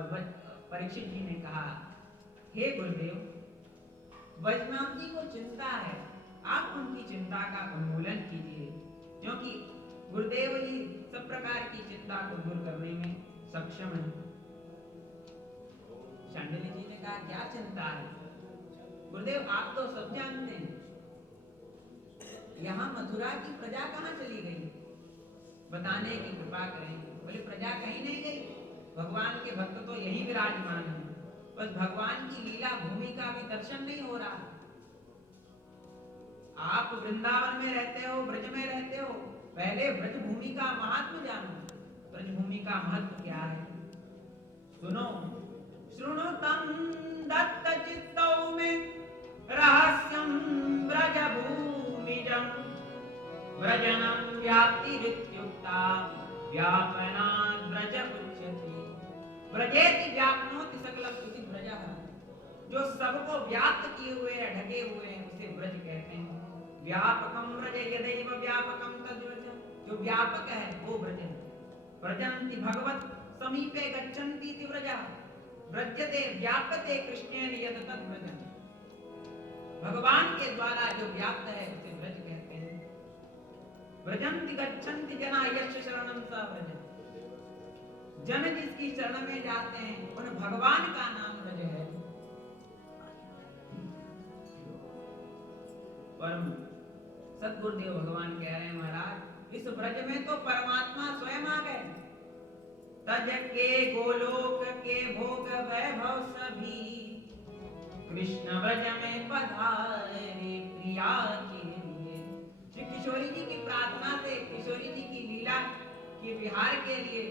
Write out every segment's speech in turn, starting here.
परीक्षित जी ने कहा, हे गुरुदेव, वैष्णव जी को चिंता है, आप उनकी चिंता का उन्मूलन कीजिए, क्योंकि गुरुदेव जी सब प्रकार की चिंता को दूर करने में सक्षम है। शांडिल्य जी ने कहा, क्या चिंता है गुरुदेव, आप तो सब जानते हैं, यहाँ मथुरा की प्रजा कहाँ चली गई, बताने की कृपा करें। बोले, प्रजा कहीं नहीं गई, भगवान के भक्त तो यही विराजमान है, बस भगवान की लीला भूमि का भी दर्शन नहीं हो रहा। आप वृंदावन में रहते हो, ब्रज में रहते हो, पहले ब्रज भूमि का महत्व जानो। ब्रज भूमि का महत्व क्या है सुनो। शृणुतं दत्त चित्तौ में रहस्यं ब्रज भूमिजं, व्रजनं व्याप्ति वित्युक्ता व्यापनात् ब्रज उच्यते। व्रजेति व्याप्नोति सकलं इति ब्रजः, जो सबको व्याप्त किए हुए है, ढके हुए हैं, उसे ब्रज कहते हैं। व्यापकं ब्रज यदैव व्यापकं तद्व्रज, जो व्यापक है वो ब्रज है। व्रजन्ति भगवत समीपे गच्छन्ति इति व्रजः, व्रजते व्याप्यते कृष्णेन यद तद्व्रज। भगवान के द्वारा जो व्याप्त है उसे ब्रज कहते हैं। व्रजन्ति गच्छन्ति जना यस्य शरणं स व्रज, जन जिसकी शरण में जाते हैं उन भगवान का नाम ब्रज है। परम सद्गुरुदेव भगवान कह रहे हैं, महाराज इस ब्रज में तो परमात्मा स्वयं आ गए। तज के गोलोक के भोग वैभव सभी, कृष्ण ब्रज में पधारे प्रिया के लिए। श्री किशोरी जी की प्रार्थना से, किशोरी जी की लीला के विहार के लिए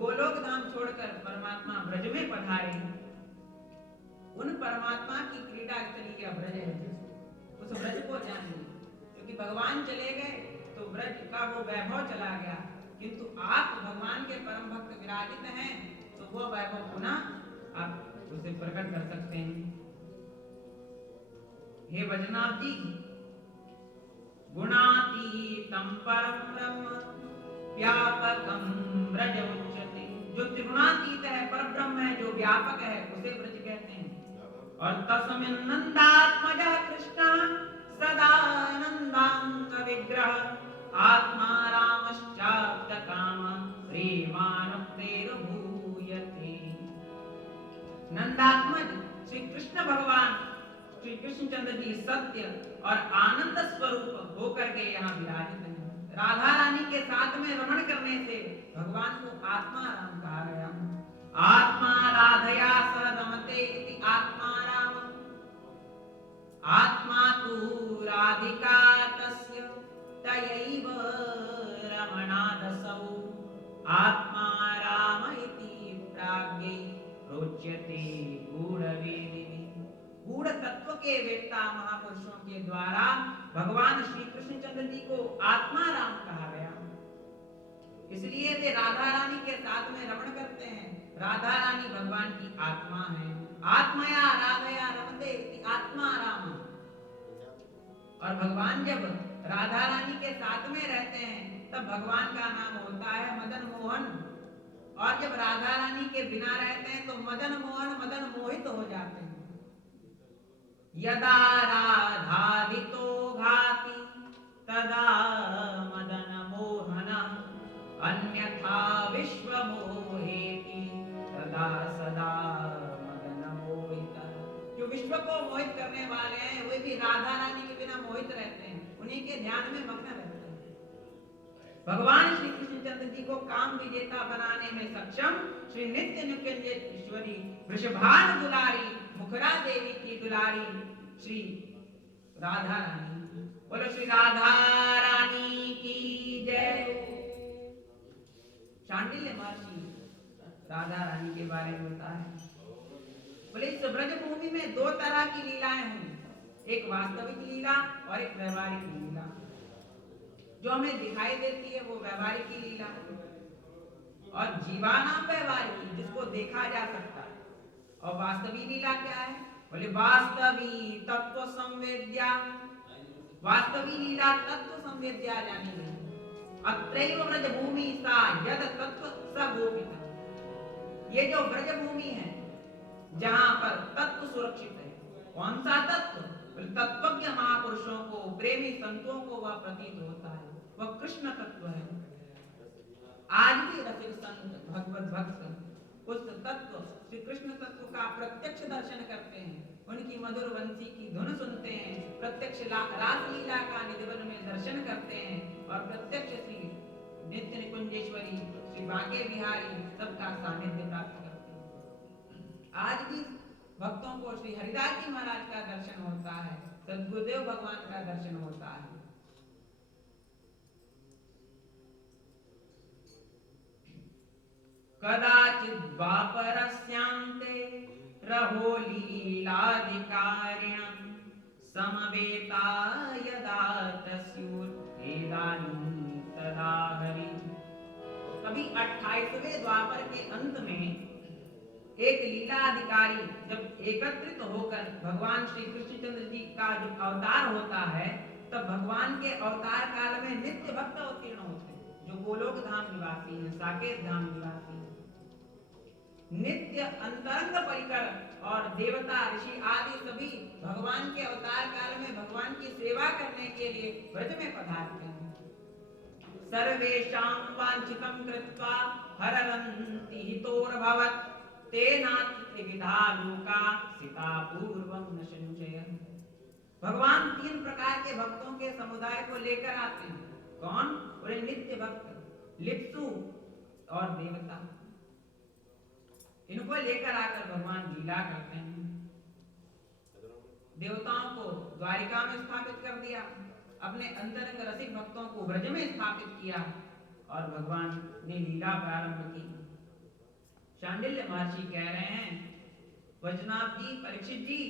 गोलोक धाम छोड़कर परमात्मा ब्रज में पधारे। उन परमात्मा की क्रीड़ा स्थली का ब्रज है, उस ब्रज को जानिए, क्योंकि भगवान चले गए तो ब्रज का वो वैभव चला गया, किंतु आप भगवान के परम भक्त विराजित हैं तो वो वैभव पुनः आप उसे प्रकट कर सकते हैं। हे वैजनाथ जी, गुणातीतं परम ब्रह्म व्यापकं ब्रज उच्यते, जो त्रिगुणातीत है, परब्रह्म है, जो व्यापक है, उसे ब्रज कहते हैं। और तस्मिन् नंदात्मजः कृष्णः सदानंदांग विग्रह, आत्मा रामश्चाप्त काम प्रेमानुक्तेर्भूयते। नंदात्मज श्री कृष्ण भगवान, श्री कृष्णचंद्र जी सत्य और आनंद स्वरूप होकर के यहाँ विराजित हैं। राधा रानी के साथ में रमण करने से भगवान को आत्मा राम कहा गया। आत्मा राधया स रमते इति आत्मा राम, आत्मा तु राधिका तस्य तयैव रमणादसौ, आत्मा राम इति प्राज्ञै प्रोच्यते गूढ़वेदिनी। गूढ़ तत्व के वेत्ता महापुरुषों के द्वारा भगवान श्री कृष्णचंद्र जी को आत्मा राम कहा गया, इसलिए वे राधा रानी के साथ में रमण करते हैं। राधा रानी भगवान की आत्मा है। आत्मया राधया रमते आत्मा राम। और भगवान जब राधा रानी के साथ में रहते हैं तब भगवान का नाम होता है मदन मोहन, और जब राधा रानी के बिना रहते हैं तो मदन मोहन मदन मोहित हो जाते हैं। यदा राधादितो घाति तदा मदन मोहनः, अन्यथा विश्व मोहेति तदा सदा मदन मोहितः। जो विश्व को मोहित करने वाले हैं वे भी राधा रानी के बिना मोहित रहते हैं, उन्हीं के ध्यान में मग्न रहते हैं। भगवान श्री कृष्णचंद्र जी को काम विजेता बनाने में सक्षम श्री नित्य निकुंज ईश्वरी वृषभान दुलारी मुखरा देवी की दुलारी श्री राधा रानी। बोलो श्री राधा रानी की जय। शांडिल्य महर्षि राधा रानी के बारे में होता है, बोले इस ब्रज भूमि में दो तरह की लीलाएं हुई, एक वास्तविक लीला और एक व्यवहारिक लीला। जो हमें दिखाई देती है वो व्यवहारिक की लीला, और जीवाना व्यवहारिक जिसको देखा जा सकता है। और वास्तविक लीला क्या है? बोले वास्तविक तत्व संवेद्या, वास्तविक लीला तत्व संवेद्या जानी गई। अत्रैव ब्रज भूमि सा यद तत्व स गोपिता। ये जो ब्रज भूमि है जहां पर तत्व सुरक्षित है, कौन सा तत्व? तत्वज्ञ महापुरुषों को, प्रेमी संतों को वह प्रतीत होता है, वह कृष्ण तत्व है। आज भी रसिक संत, भगवत भक्त उस तत्व श्री कृष्ण तत्व का प्रत्यक्ष दर्शन करते हैं, उनकी मधुर वंशी की धुन सुनते हैं, प्रत्यक्ष रासलीला का निधिवन में दर्शन करते हैं और प्रत्यक्ष श्री नित्य निकुंजेश्वरी श्री बांके बिहारी सबका सानिध्य प्राप्त करते हैं। आज भी भक्तों को श्री हरिदास जी महाराज का दर्शन होता है, सद्गुरुदेव भगवान का दर्शन होता है। कदाचित द्वापरस्यान्ते रहो लीलाधिकारिणः समवेता यदा तस्योर्वेदानि तदा हरि। कभी 28वें द्वापर के अंत में एक लीला अधिकारी जब एकत्रित होकर भगवान श्री कृष्णचंद्र जी का जो अवतार होता है, तब भगवान के अवतार काल में नित्य भक्त अवतीर्ण होते हैं, जो गोलोक धाम निवासी हैं, साकेत धाम निवासी हैं। नित्य अंतरंग परिकर और देवता ऋषि आदि सभी भगवान के अवतार काल में भगवान की सेवा करने के लिए व्रज में पधारते हैं। सर्वेषां वांछितं कृत्वा हरन्ति हितोर्भवत् तेनात्रि विधा लोका सीता पूर्वं न संशयः। भगवान 3 प्रकार के भक्तों के समुदाय को लेकर आते हैं। कौन? वे नित्य भक्त, लिप्सु और देवता। इनको लेकर आकर भगवान लीला करते हैं। देवताओं को द्वारिका में स्थापित कर दिया, अपने अंतरंग रसिक भक्तों को ब्रज में स्थापित किया और भगवान ने लीला प्रारंभ की। शांडिल्य महर्षि कह रहे हैं, वैष्णव जी, परीक्षित जी,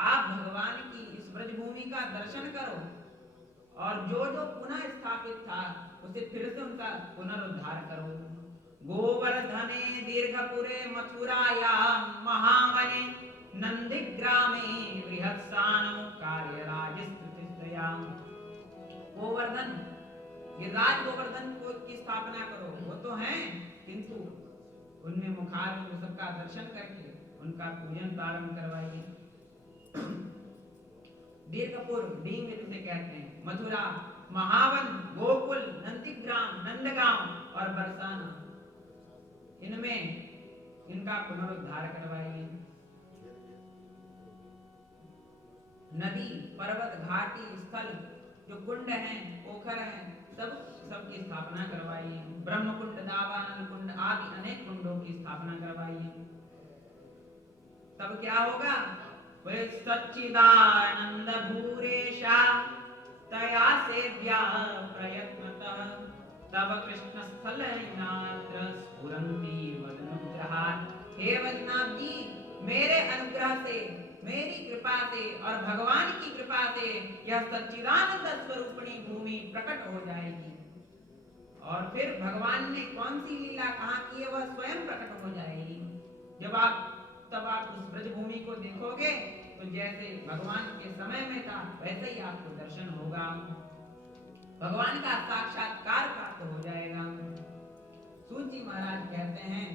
आप भगवान की इस ब्रज भूमि का दर्शन करो और जो जो पुनः स्थापित था उसे फिर से उनका पुनरुद्धार करो। गोवर्धने दीर्घपुरे मथुरायां महावने नंदिग्रामे बृहत्सानो कार्यराजस्थितया। गोवर्धन, गिरिराज गोवर्धन को की स्थापना करो, वो तो हैं, किंतु उनमें मुखारविंद सबका दर्शन करके उनका पूजन प्रारंभ करवाइए। दीर्घपुर, डींग जिसे कहते हैं, मथुरा, महावन, गोकुल, नंदीग्राम, नंदगांव और बरसाना, इनमें इनका पुनरुद्धार करवाइए। नदी, पर्वत, घाटी, स्थल, जो कुंड हैं, पोखर हैं, सबकी स्थापना करवाइए। ब्रह्म कुंड, दावानल कुंड आदि अनेक कुंडों की स्थापना करवाइए। तब क्या होगा? वे सच्चिदानंद भूरेशा तया सेव्या प्रयत्नतः तब कृष्ण स्थल नात्र स्फुरन्ति वदनुग्रहात्। हे वैष्णव जी, मेरे अनुग्रह से, मेरी कृपा से और भगवान की कृपा से यह सच्चिदानंद स्वरूपिणी भूमि प्रकट हो जाएगी। और फिर भगवान ने कौन सी लीला कहाँ की है, वह स्वयं प्रकट हो जाएगी। तब आप उस ब्रज भूमि को देखोगे तो जैसे भगवान के समय में था वैसे ही आपको दर्शन होगा, भगवान का साक्षात्कार प्राप्त हो जाएगा। सूत जी महाराज कहते हैं,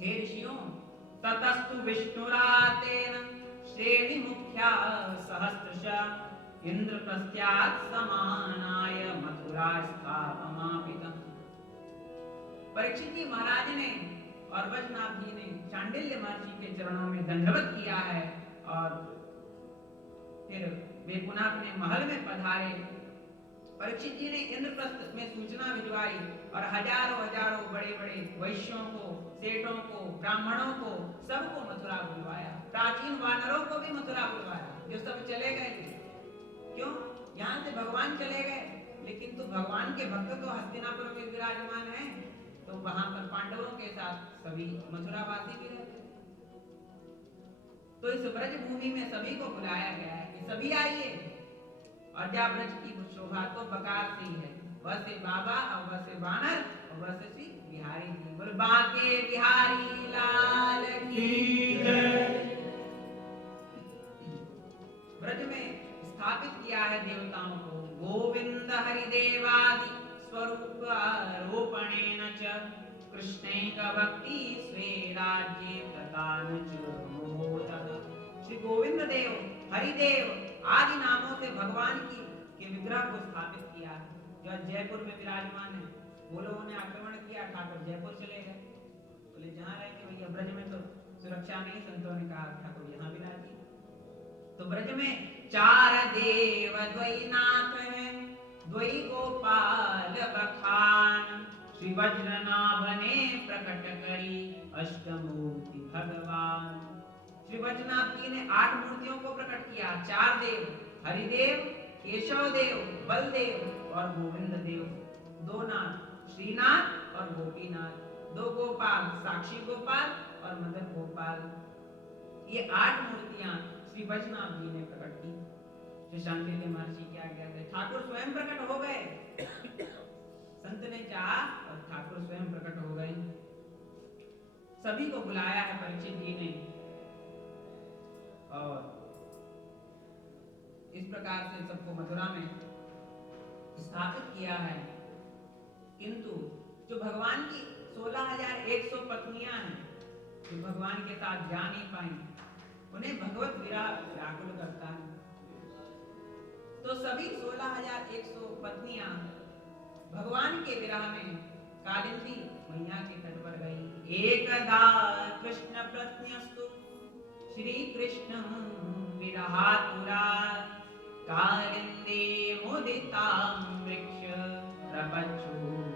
हे ऋषियों, ततस्तु विष्णुरातेन श्रेणी मुख्या सहस्रशः इंद्रप्रस्थ्यात् समानाय मथुरा स्थापमापितम्। परीक्षित जी महाराज ने और वैष्णव जी ने शांडिल्य महर्षि के चरणों में दंडवत किया है और फिर वे पुनः अपने महल में पधारे। परीक्षित जी ने इंद्रप्रस्थ में सूचना भिजवाई और हजारों हजारों बड़े बड़े वैश्यों को, सेठों को, ब्राह्मणों को, सबको मथुरा बुलवाया। प्राचीन वानरों को भी मथुरा बुलवाया, जो सब चले गए। क्यों? यहाँ से भगवान चले गए, लेकिन तो भगवान के भक्त तो हस्तिनापुर में विराजमान हैं, तो वहां पर पांडवों के साथ सभी मथुरावासी भी रहते। तो इस ब्रज भूमि में सभी को बुलाया गया है कि सभी आइए। और जहाँ ब्रज की शोभा तो बकार से ही है, वह से बाबा और वह से बानर और वह से श्री बिहारी जी। बोल बांके बिहारी लाल की जय। ब्रज में स्थापित किया है देवताओं को। गोविंद हरिदेवादि स्वरूप आरोपणेन च कृष्णैक भक्ति स्वे राज्ये प्रदान मोदः। श्री गोविंद देव, हरिदेव आदि नामों से भगवान की के विग्रह को स्थापित किया, जो जयपुर में विराजमान है। वो लोगों ने आक्रमण किया, ठाकुर जयपुर चले गए। बोले जहाँ रहेंगे भैया, ब्रज में तो सुरक्षा नहीं। संतों ने कहा ठाकुर यहाँ विराजिए। तो ब्रज में चार देव द्वैनाथ है, द्वै गोपाल बखान। श्री वज्रनाभ ने प्रकट करी अष्टमूर्ति भगवान। श्री वज्रनाभ जी ने 8 मूर्तियों को प्रकट किया। 4 देव, हरिदेव, केशव देव, बलदेव और गोविंद देव। 2 नाथ, श्रीनाथ और गोपीनाथ। 2 गोपाल, साक्षी गोपाल और मदन गोपाल। ये 8 मूर्तियां श्री वैष्णव जी ने प्रकट की। श्री शांतिदेव महर्षि के आज्ञा से ठाकुर स्वयं प्रकट हो गए। संत ने चाहा और ठाकुर स्वयं प्रकट हो गए। सभी को बुलाया है परीक्षित जी ने और इस प्रकार से सबको मथुरा में स्थापित किया है। किंतु जो भगवान की 16,100 पत्नियां हैं, जो भगवान के साथ जा नहीं पाई, उन्हें भगवत विरह व्याकुल करता है। तो सभी 16,100 पत्नियां भगवान के विरह में कालिंदी मैया के तट पर गई। एकदा कृष्ण प्रत्न्यस्तु श्री कृष्ण विरहातुरा कालिंदी मुदितां वृक्ष प्रपच्छोदतमस्सरा।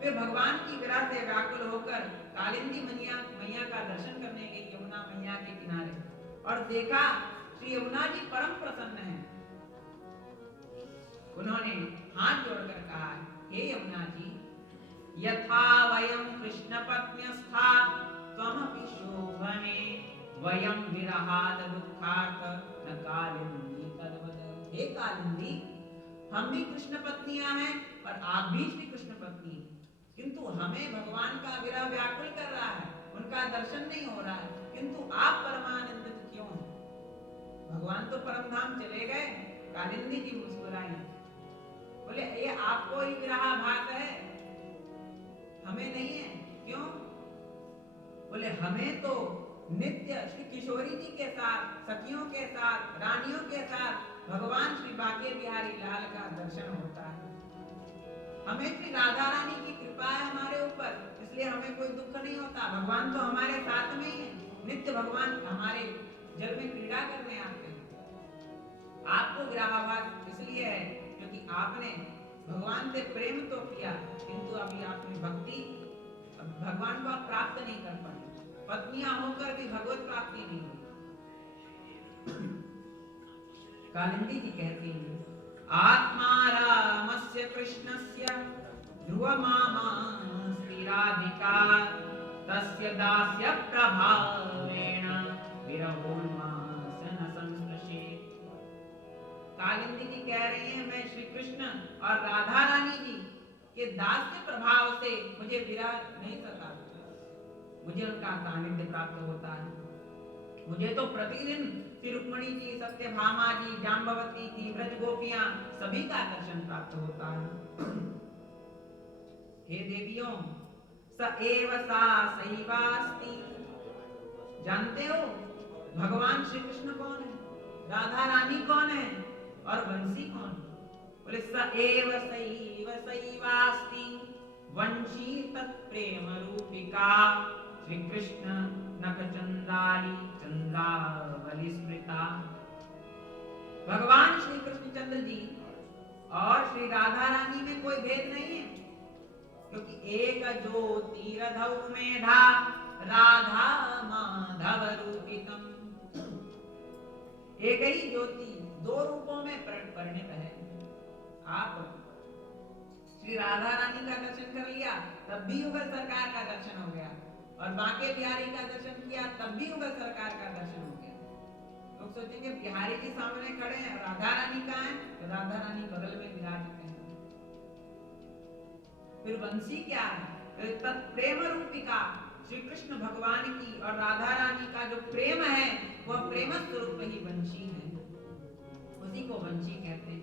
वे भगवान की विरह से व्याकुल होकर कालिंदी मैया का दर्शन करने गई यमुना मैया के किनारे और देखा श्री यमुना जी परम प्रसन्न हैं। उन्होंने हाथ जोड़कर कहा, हे यमुना जी, यथा वयं कृष्ण पत्न्यस्था त्वमपि शोभने वयं विरहाद दुःखात् न कालिंदी तद्वद। हे कालिंदी, हम भी कृष्ण पत्नियां हैं और आप भी श्री कृष्ण पत्नी, किंतु हमें भगवान का विरह व्याकुल कर रहा है, उनका दर्शन नहीं हो रहा है, किंतु आप परमानंदित क्यों हैं? भगवान तो परम धाम चले गए। कालिंदी जी मुस्कुराई, बोले ये आपको ही विरहाभास है, हमें नहीं है। क्यों? बोले हमें तो नित्य श्री किशोरी जी के साथ, सखियों के साथ, रानियों के साथ भगवान श्री बांके बिहारी लाल का दर्शन होता है। हमें श्री राधा रानी की कृपा है हमारे ऊपर, इसलिए हमें कोई दुख नहीं होता। भगवान तो हमारे साथ में ही है, नित्य भगवान हमारे जल में क्रीड़ा करने आते हैं। आपको विरहाभास इसलिए है क्योंकि आपने भगवान से प्रेम तो किया, किंतु अभी आपने भक्ति भगवान को आप प्राप्त नहीं कर पाए। पत्नियां होकर भी भगवत प्राप्ति नहीं हुई। कालिंदी जी कहती हैं, आत्मा रामस्य कृष्णस्य ध्रुवमामास्ति राधिका तस्य दास्य प्रभावेण विरहोन्मासन संस्पृशे। कालिंदी जी कह रही हैं, मैं श्री कृष्ण और राधा रानी जी के दास्य प्रभाव से मुझे विरह नहीं सता, मुझे उनका सानिध्य प्राप्त होता है। मुझे तो प्रतिदिन श्री रुक्मिणी जी, सत्यभामा जी, जाम्बवती जी, ब्रज गोपियां सभी का दर्शन प्राप्त होता है। हे देवियों, स एव सा सैवास्ति। जानते हो भगवान श्री कृष्ण कौन है, राधा रानी कौन है और वंशी कौन है? बोले स एव सैव सैवास्ति वंशी तत्प्रेम रूपिका श्री कृष्ण नख चंद्राली चंद्रावली स्मृता। भगवान श्री कृष्ण चंद्र जी और श्री राधा रानी में कोई भेद नहीं है, क्योंकि एक ज्योति रधौ मेधा राधा माधव रूपितम। एक ही ज्योति 2 रूपों में परिणित है। आप श्री राधा रानी का दर्शन कर लिया तब भी युगल सरकार का दर्शन हो गया, और बांके बिहारी का दर्शन किया तब भी युगल सरकार का दर्शन हो गया। लोग सोचेंगे बिहारी जी सामने खड़े हैं, राधा रानी कहाँ है? तो राधा रानी बगल में विराजित हैं। फिर वंशी क्या है? तत्प्रेम रूपिका श्री कृष्ण भगवान की और राधा रानी का जो प्रेम है वह प्रेम स्वरूप ही वंशी है, उसी को वंशी कहते हैं।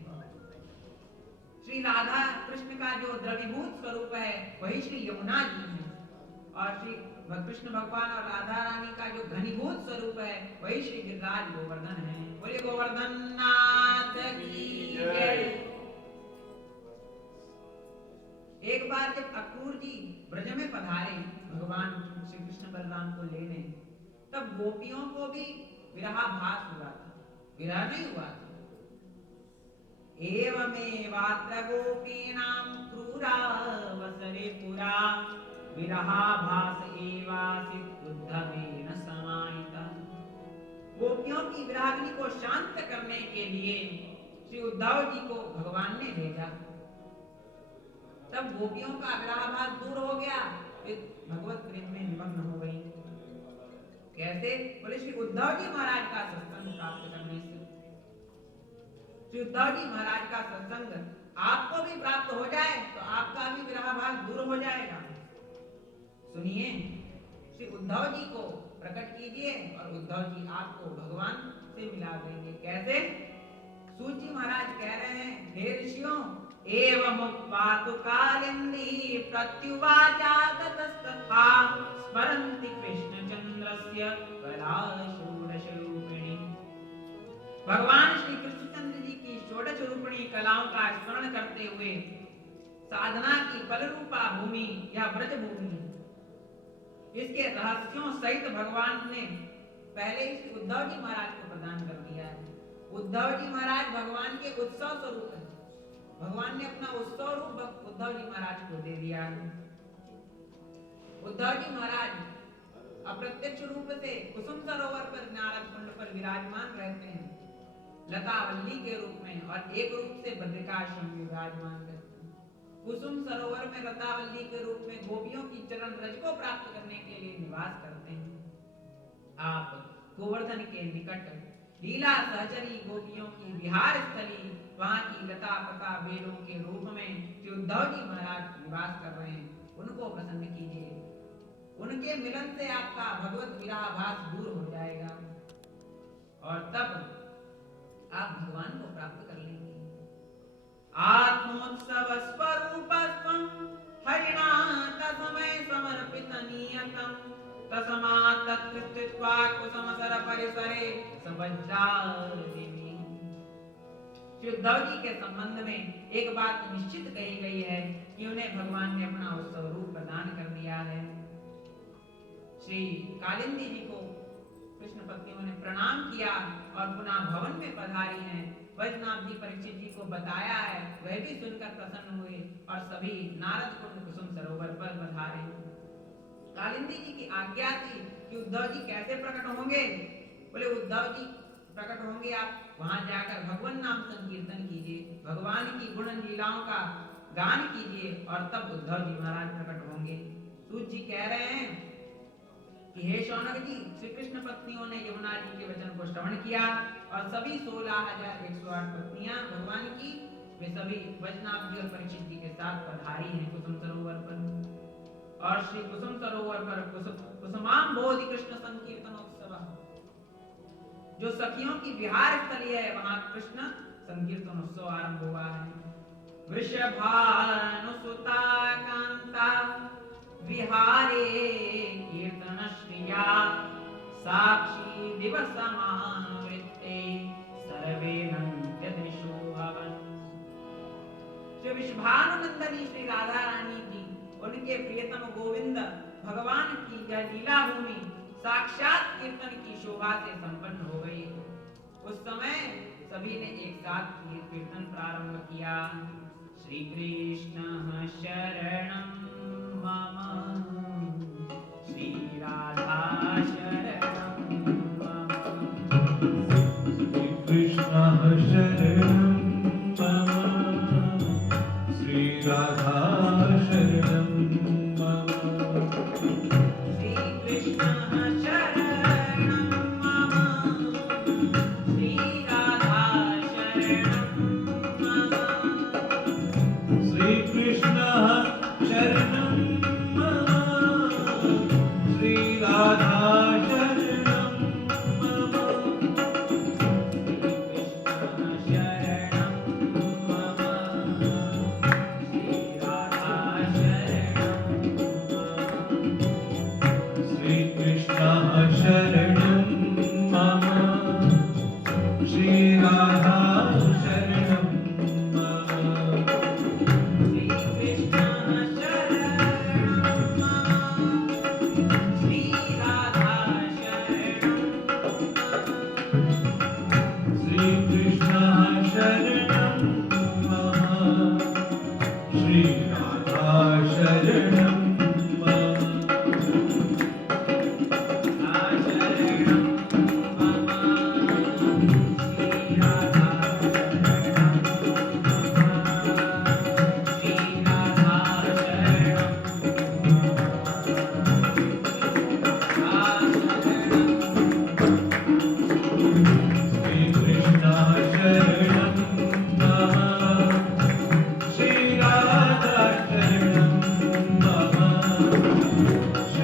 श्री राधा कृष्ण का जो द्रवीभूत स्वरूप है वही श्री यमुना जी है, और श्री कृष्ण भगवान और राधा रानी का जो घनीभूत स्वरूप है वही श्री गिरिराज गोवर्धन है। बोलिए गोवर्धन नाथ की जय। एक बार जब अक्रूर जी ब्रज में पधारे भगवान श्री कृष्ण बलराम को लेने, तब गोपियों को भी विरहाभास हुआ था, विरह नहीं हुआ था। एवमेवात्र गोपीनां क्रूरावसरे पुरा विरहाभास एवासित उद्धवेन समाहितः। गोपियों की विराग्नि को शांत करने के लिए श्री उद्धव जी को भगवान ने भेजा। तब गोपियों का विरहाभास दूर हो गया, फिर भगवत प्रेम में निमग्न हो गई। कैसे? बोले श्री उद्धव जी महाराज का सत्संग प्राप्त करने से। श्री उद्धव जी महाराज का सत्संग आपको भी प्राप्त हो जाए तो आपका भी विरहाभास दूर हो जाएगा। सुनिए, श्री उद्धव जी को प्रकट कीजिए और उद्धव जी आपको भगवान से मिला देंगे। कैसे? सूत जी महाराज कह रहे हैं, हे ऋषियों, एवं उक्त्वा कालिंदी प्रत्युवाचा ततस्तथा स्मरन्ति कृष्णचंद्रस्य कला षोडश रूपिणी। भगवान श्री कृष्णचंद्र जी की षोडश रूपिणी कलाओं का स्मरण करते हुए साधना की बलरूपा भूमि या ब्रज भूमि, इसके रहस्यों सहित भगवान ने पहले ही उद्धव जी महाराज को प्रदान कर दिया है। उद्धव जी महाराज भगवान के उत्सव स्वरूप है। भगवान ने अपना उत्सव रूप उद्धव जी महाराज को दे दिया है। उद्धव जी महाराज अप्रत्यक्ष रूप से कुसुम सरोवर पर नारद कुंड पर विराजमान रहते हैं, लतावल्ली के रूप में, और एक रूप से बद्रिकाश्रम में विराजमान रहते हैं। कुसुम सरोवर में लतावल्ली के रूप में गोपियों की चरण रज को प्राप्त करने के लिए निवास करते हैं। आप गोवर्धन के निकट लीला सहचरी गोपियों की विहार स्थली, वहां की लता पता बेलों के रूप में श्री उद्धव जी महाराज निवास कर रहे हैं, उनको प्रसन्न कीजिए। उनके मिलन से आपका भगवत विरहाभास दूर हो जाएगा और तब आप भगवान को प्राप्त कर लेंगे। आत्मोत्सव स्वरूपस्त्वं हरिणा तस्मै समर्पितनीयतं तस्मात् तत्कृत्वा कुसुमसर परिसरे सवज्रादिनी। श्री उद्धव जी के संबंध में एक बात निश्चित कही गई है कि उन्हें भगवान ने अपना उत्सव रूप प्रदान कर दिया है। श्री कालिंदी जी को कृष्ण पत्नियों ने प्रणाम किया और पुनः भवन में पधारी हैं। वैष्णव जी परीक्षित जी को बताया है, वह भी सुनकर प्रसन्न हुए और सभी नारद कुंड कुसुम सरोवर पर पधारे। कालिंदी जी की आज्ञा थी कि उद्धव जी कैसे प्रकट होंगे। बोले उद्धव जी प्रकट होंगे, आप वहां जाकर भगवान नाम संकीर्तन कीजिए, भगवान की गुण लीलाओं का गान कीजिए और तब उद्धव जी महाराज प्रकट होंगे। सूत जी कह रहे हैं कि हे शौनक जी, श्री कृष्ण पत्नियों ने यमुना जी के वचन को श्रवण किया और सभी 16,108 पत्नियां भगवान की, वे सभी वैष्णव जी और परीक्षित जी के साथ पधारी हैं कुसुम सरोवर पर। और श्री कुसुम सरोवर पर कुसुमांबोधि कृष्ण संकीर्तनोत्सव, जो सखियों की विहार स्थली है, वहां कृष्ण संकीर्तनोत्सव आरंभ हुआ है। वृषभानुसुता कांता विहारे कीर्तन श्रिया साक्षी दिवसमावृत्ते सर्वे नंद्य दिशो भवन। श्री विश्वानुनंदनी श्री राधा रानी जी, उनके प्रियतम गोविंद भगवान की यह लीला भूमि साक्षात कीर्तन की शोभा से संपन्न हो गई। उस समय सभी ने एक साथ कीर्तन प्रारंभ किया। श्री कृष्ण शरणं मम, श्री राधा शरणं मम, श्री कृष्ण शरणं मम, श्री राधा शरणं मम, श्री कृष्ण शरणं मम, श्री राधा शरणं मम, श्री कृष्ण शरणं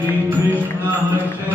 श्रीकृष्ण